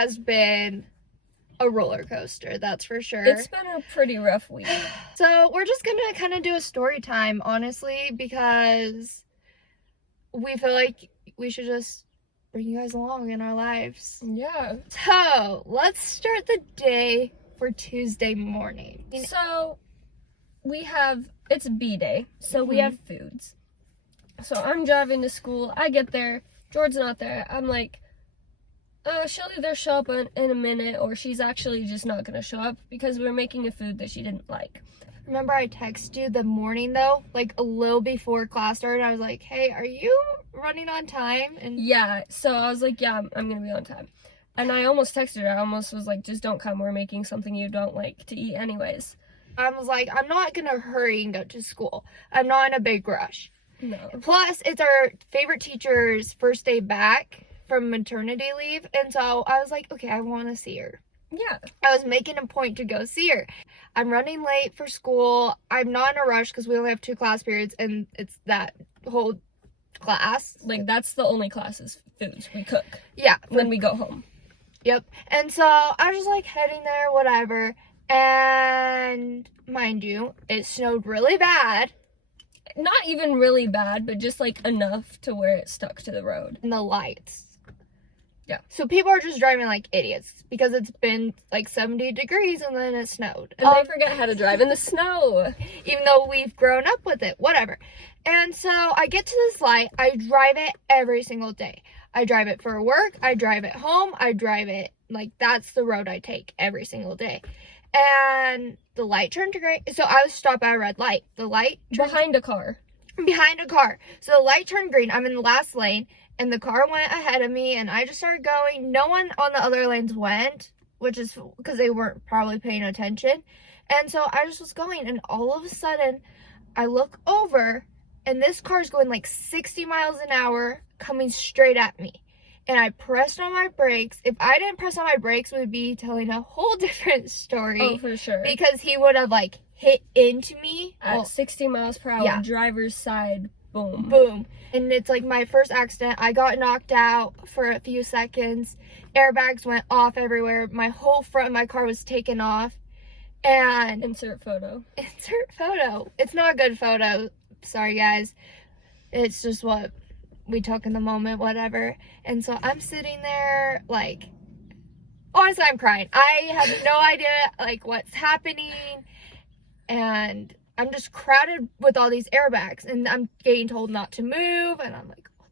has been a roller coaster, that's for sure. It's been a pretty rough week. So we're just gonna kind of do a story time, honestly, because we feel like we should just bring you guys along in our lives. Yeah. So let's start the day for Tuesday morning. So it's B day, so we have foods. So I'm driving to school. I get there. Jord's not there. I'm like, she'll either show up in a minute, or she's actually just not going to show up because we're making a food that she didn't like. Remember I texted you the morning, though? Like, a little before class started. I was like, hey, are you running on time? And yeah, so I was like, yeah, I'm going to be on time. And I almost texted her. I almost was like, just don't come. We're making something you don't like to eat anyways. I was like, I'm not going to hurry and go to school. I'm not in a big rush. No. Plus, it's our favorite teacher's first day back from maternity leave, and so I was like, okay, I want to see her. Yeah. I was making a point to go see her. I'm running late for school. I'm not in a rush because we only have 2 class periods, and it's that whole class. Like, that's the only classes foods we cook. Yeah. When we go home. Yep. And so I was just like heading there, whatever, and mind you, it snowed really bad. Not even really bad, but just like enough to where it stuck to the road. And the lights. Yeah. So people are just driving like idiots because it's been like 70 degrees and then it snowed. And they forget how to drive in the snow. Even though we've grown up with it, whatever. And so I get to this light. I drive it every single day. I drive it for work. I drive it home. I drive it, like, that's the road I take every single day. And the light turned green. So I was stopped at a red light. The light Behind a car. Behind a car. So the light turned green. I'm in the last lane. And the car went ahead of me. And I just started going. No one on the other lanes went. Which is because they weren't probably paying attention. And so I just was going. And all of a sudden, I look over. And this car's going like 60 miles an hour coming straight at me. And I pressed on my brakes. If I didn't press on my brakes, we'd be telling a whole different story. Oh, for sure. Because he would have, like, hit into me. At 60 miles per hour, yeah. Driver's side, boom. Boom. And it's, like, my first accident. I got knocked out for a few seconds. Airbags went off everywhere. My whole front of my car was taken off. And... Insert photo. Insert photo. It's not a good photo. Sorry, guys. It's just what we took in the moment, whatever. And so I'm sitting there, like, honestly, I'm crying. I have no idea, like, what's happening. And I'm just crowded with all these airbags. And I'm getting told not to move. And I'm like, what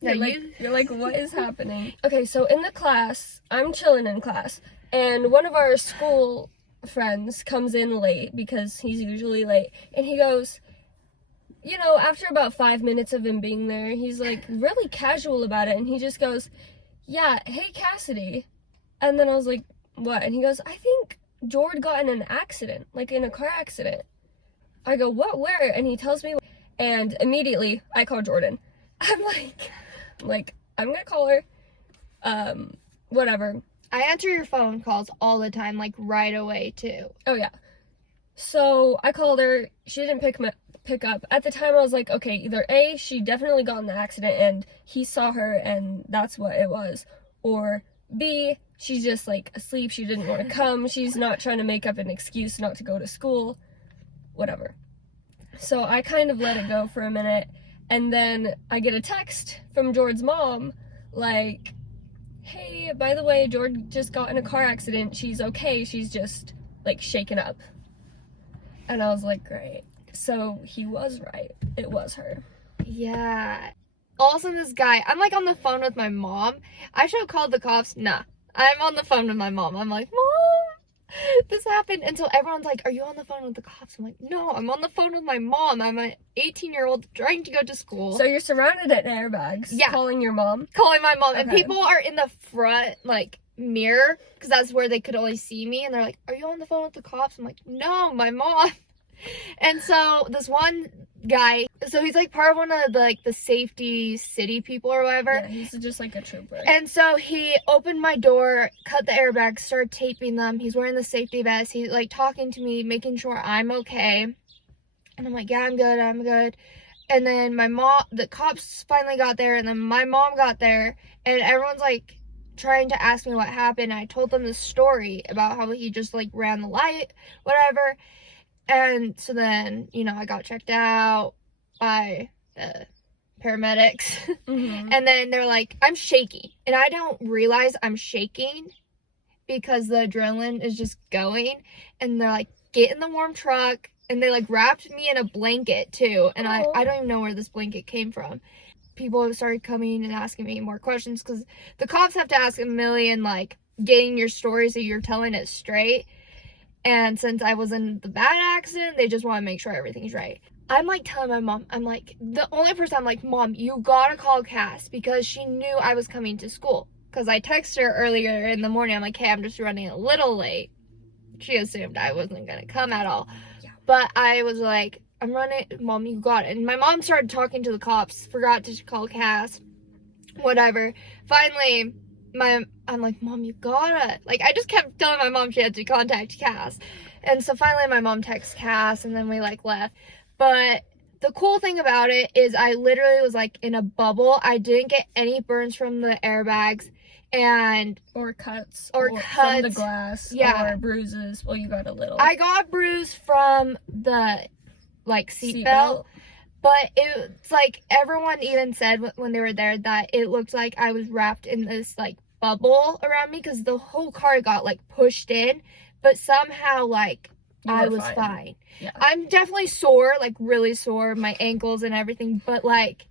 the crap? You're like, what is happening? Okay, so in the class, I'm chilling in class. And one of our school friends comes in late because he's usually late. And he goes... You know, after about 5 minutes of him being there, he's, like, really casual about it. And he just goes, yeah, hey, Cassidy. And then I was like, what? And he goes, I think Jord got in an accident, like in a car accident. I go, what, where? And he tells me, and immediately I call Jordan. I'm like, I'm going to call her. Whatever. I answer your phone calls all the time, like, right away, too. Oh, yeah. So I called her. She didn't pick up. At the time, I was like, okay, either A, she definitely got in the accident and he saw her and that's what it was, or B, she's just, like, asleep, she didn't want to come, she's not trying to make up an excuse not to go to school, whatever. So I kind of let it go for a minute, and then I get a text from Jord's mom, like, hey, by the way, Jord just got in a car accident, she's okay, she's just, like, shaken up. And I was like, great. So he was right. It was her. Yeah. All of a sudden, this guy, I'm like on the phone with my mom. I should have called the cops. Nah. I'm on the phone with my mom. I'm like, Mom, this happened. And so everyone's like, are you on the phone with the cops? I'm like, no, I'm on the phone with my mom. I'm an 18-year-old trying to go to school. So you're surrounded in airbags. Yeah. Calling your mom? Calling my mom. Okay. And people are in the front, like, mirror, because that's where they could only see me. And they're like, are you on the phone with the cops? I'm like, no, my mom. And so this one guy, so he's like part of one of the, like, the safety city people or whatever. Yeah, he's just like a trooper. And so he opened my door, cut the airbags, started taping them. He's wearing the safety vest. He's like talking to me, making sure I'm okay. And I'm like, yeah, I'm good. And then the cops finally got there, and then my mom got there, and everyone's like trying to ask me what happened. I told them the story about how he just like ran the light, whatever. And so then, you know, I got checked out by the paramedics. Mm-hmm. And then they're like, I'm shaky. And I don't realize I'm shaking because the adrenaline is just going. And they're like, get in the warm truck. And they like wrapped me in a blanket too. And I don't even know where this blanket came from. People have started coming and asking me more questions because the cops have to ask a million, like, getting your story so you're telling it straight. And since I was in the bad accident, they just want to make sure everything's right. I'm like telling my mom, I'm like, the only person I'm like, Mom, you gotta call Cass, because she knew I was coming to school. Because I texted her earlier in the morning, I'm like, hey, I'm just running a little late. She assumed I wasn't gonna come at all. Yeah. But I was like, I'm running, Mom, you got it. And my mom started talking to the cops, forgot to call Cass, whatever. Finally, I'm like, Mom, you gotta, like, I just kept telling my mom she had to contact Cass. And so finally my mom texts Cass, and then we like left. But the cool thing about it is I literally was like in a bubble. I didn't get any burns from the airbags and or cuts cuts from the glass, yeah, or bruises. Well, you got a little. I got bruised from the like seatbelt. But it's like everyone even said when they were there that it looked like I was wrapped in this like bubble around me, because the whole car got like pushed in, but somehow like I was fine. Yeah. I'm definitely sore, like really sore, my ankles and everything, but like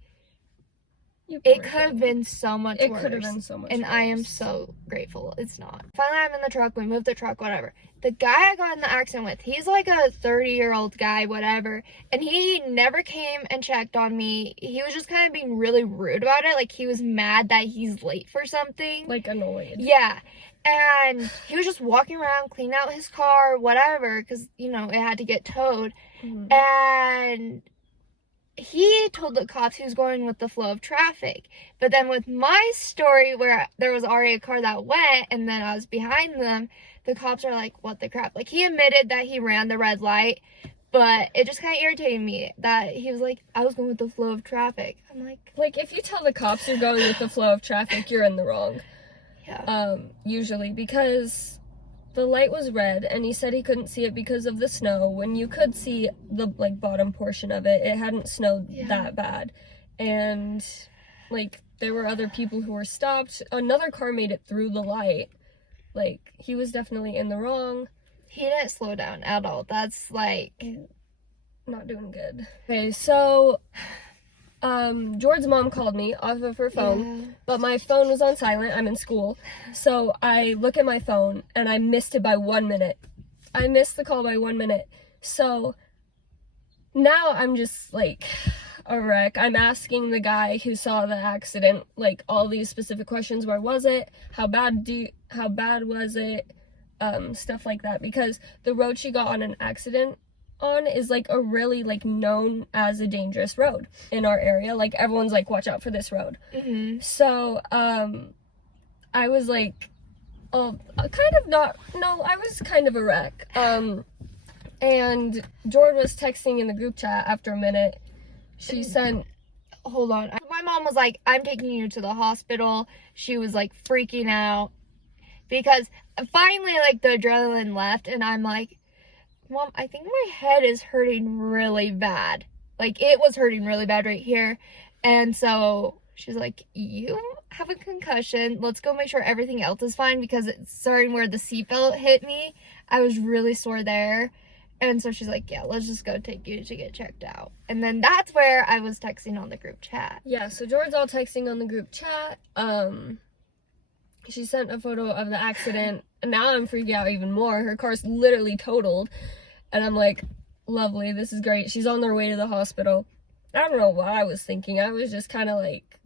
it could have been so much worse. It could have been so much worse. And I am so grateful it's not. Finally, I'm in the truck. We moved the truck, whatever. The guy I got in the accident with, he's like a 30-year-old guy, whatever. And he never came and checked on me. He was just kind of being really rude about it. Like, he was mad that he's late for something. Like, annoyed. Yeah. And he was just walking around, cleaning out his car, whatever, because, you know, it had to get towed. Mm-hmm. And he told the cops he was going with the flow of traffic. But then with my story, where there was already a car that went and then I was behind them, the cops are like, what the crap? Like, he admitted that he ran the red light, but it just kind of irritated me that he was like, I was going with the flow of traffic. I'm like, if you tell the cops you're going with the flow of traffic, you're in the wrong. Yeah. Usually, because the light was red, and he said he couldn't see it because of the snow. When you could see the, like, bottom portion of it, it hadn't snowed that bad. And, like, there were other people who were stopped. Another car made it through the light. Like, he was definitely in the wrong. He didn't slow down at all. That's, like, not doing good. Okay, so Jord's mom called me off of her phone, but my phone was on silent. I'm in school. So I look at my phone, and I missed it by 1 minute. I missed the call by 1 minute. So now I'm just, like, a wreck. I'm asking the guy who saw the accident, like, all these specific questions. Where was it? How bad was it? Stuff like that. Because the road she got on an accident on is like a really like known as a dangerous road in our area. Like, everyone's like, watch out for this road. Mm-hmm. So I was like, I was kind of a wreck. And Jord was texting in the group chat after a minute. She sent, hold on, my mom was like, I'm taking you to the hospital. She was like freaking out because finally like the adrenaline left, and I'm like, Mom, I think my head is hurting really bad. Like, it was hurting really bad right here. And so she's like, you have a concussion. Let's go make sure everything else is fine, because it's starting where the seatbelt hit me. I was really sore there. And so she's like, yeah, let's just go take you to get checked out. And then that's where I was texting on the group chat. Yeah, so Jord's all texting on the group chat. She sent a photo of the accident, and now I'm freaking out even more. Her car's literally totaled, and I'm like, lovely, this is great. She's on their way to the hospital. I don't know what I was thinking. I was just kind of like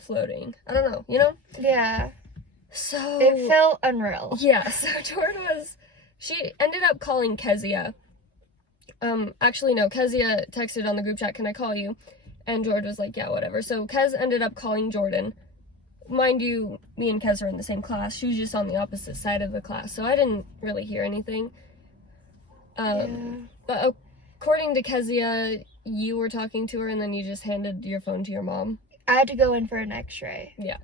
floating. I don't know, you know? Yeah. So it felt unreal. Yeah, so she ended up calling Kezia. Actually, no, Kezia texted on the group chat, can I call you? And Jord was like, yeah, whatever. So Kez ended up calling Jordan. Mind you, me and Kez are in the same class. She was just on the opposite side of the class, so I didn't really hear anything. But according to Kezia, you were talking to her, and then you just handed your phone to your mom. I had to go in for an x-ray. Yeah.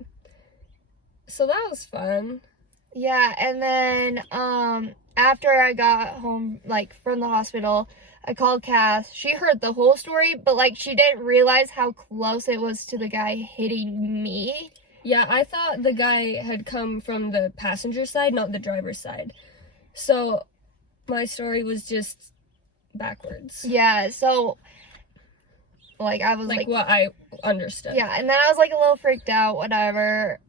So that was fun. Yeah, and then after I got home like from the hospital, I called Cass. She heard the whole story, but like she didn't realize how close it was to the guy hitting me. Yeah, I thought the guy had come from the passenger side, not the driver's side. So my story was just backwards. Yeah, so like I was like what I understood. yeah, and then I was like a little freaked out, whatever.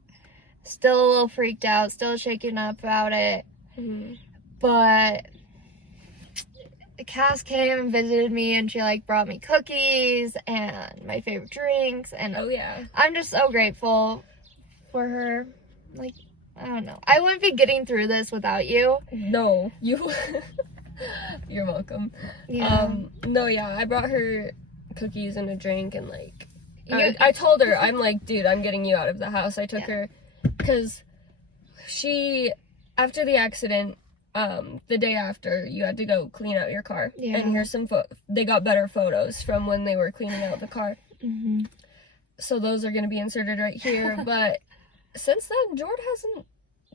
Still a little freaked out, still shaken up about it. Mm-hmm. But Cass came and visited me, and she like brought me cookies and my favorite drinks, and Oh yeah, I'm just so grateful for her. Like, I don't know, I wouldn't be getting through this without you. no, you. You're welcome. Yeah. No, yeah, I brought her cookies and a drink, and like, I told her, I'm like, dude, I'm getting you out of the house. I took her, because she, after the accident, the day after, you had to go clean out your car. Yeah. And here's some they got better photos from when they were cleaning out the car. Mm-hmm. So those are going to be inserted right here. But since then, Jord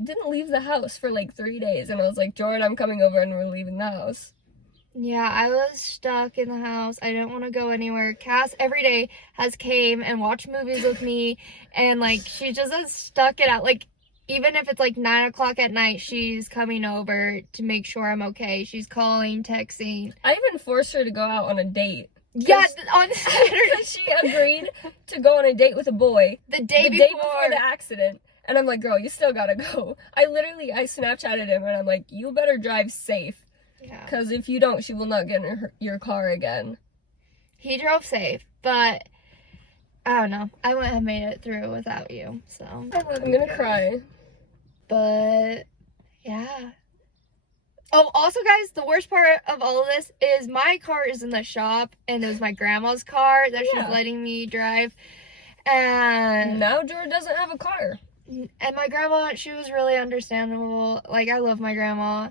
didn't leave the house for like 3 days. And I was like, Jord, I'm coming over and we're leaving the house. Yeah, I was stuck in the house. I didn't want to go anywhere. Cass every day has came and watched movies with me, and like she just has stuck it out. Like, even if it's like 9 o'clock at night, she's coming over to make sure I'm okay. She's calling, texting. I even forced her to go out on a date. Yeah, on Saturday. Because she agreed to go on a date with a boy the day before before the accident. And I'm like, girl, you still gotta go. I Snapchatted him, and I'm like, you better drive safe. Yeah. Because if you don't, she will not get in your car again. He drove safe, but I don't know. I wouldn't have made it through without you. So I'm gonna cry. But yeah. Oh, also, guys, the worst part of all of this is my car is in the shop, and it was my grandma's car that she's letting me drive. And now Jord doesn't have a car. And my grandma, she was really understandable. Like, I love my grandma.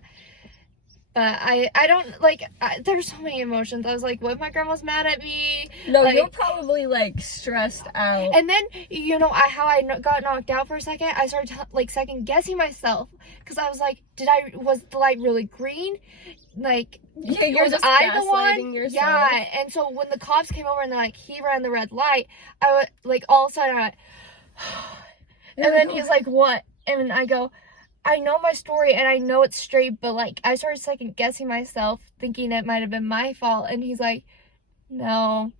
But I don't, like, there's so many emotions. I was like, what if my grandma's mad at me? No, like, you're probably, like, stressed out. And then, you know, how I got knocked out for a second, I started, like, second-guessing myself. Because I was like, was the light really green? Like, yeah, you're was just I the one? yourself. Yeah, and so when the cops came over and they're like, he ran the red light, I was, like, all of a sudden, I went, and then he's like, what? And I go, I know my story and I know it's straight, but like I started second guessing myself, thinking it might have been my fault. And he's like, no.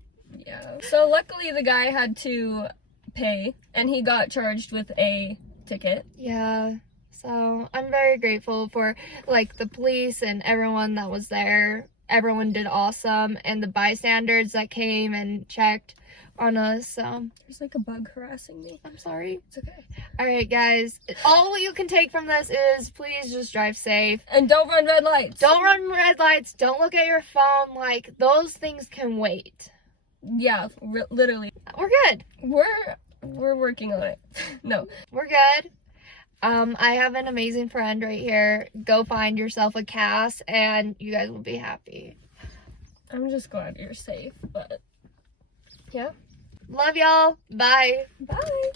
Yeah. So luckily the guy had to pay, and he got charged with a ticket. Yeah. So I'm very grateful for like the police and everyone that was there. Everyone did awesome, and the bystanders that came and checked on us. So there's like a bug harassing me. I'm sorry. It's okay. All right, guys. All you can take from this is please just drive safe. And don't run red lights. Don't run red lights. Don't look at your phone. Like, those things can wait. Yeah, literally. We're good. We're working on it. No. We're good. I have an amazing friend right here. Go find yourself a Cass, and you guys will be happy. I'm just glad you're safe, but yeah. Love y'all. Bye. Bye.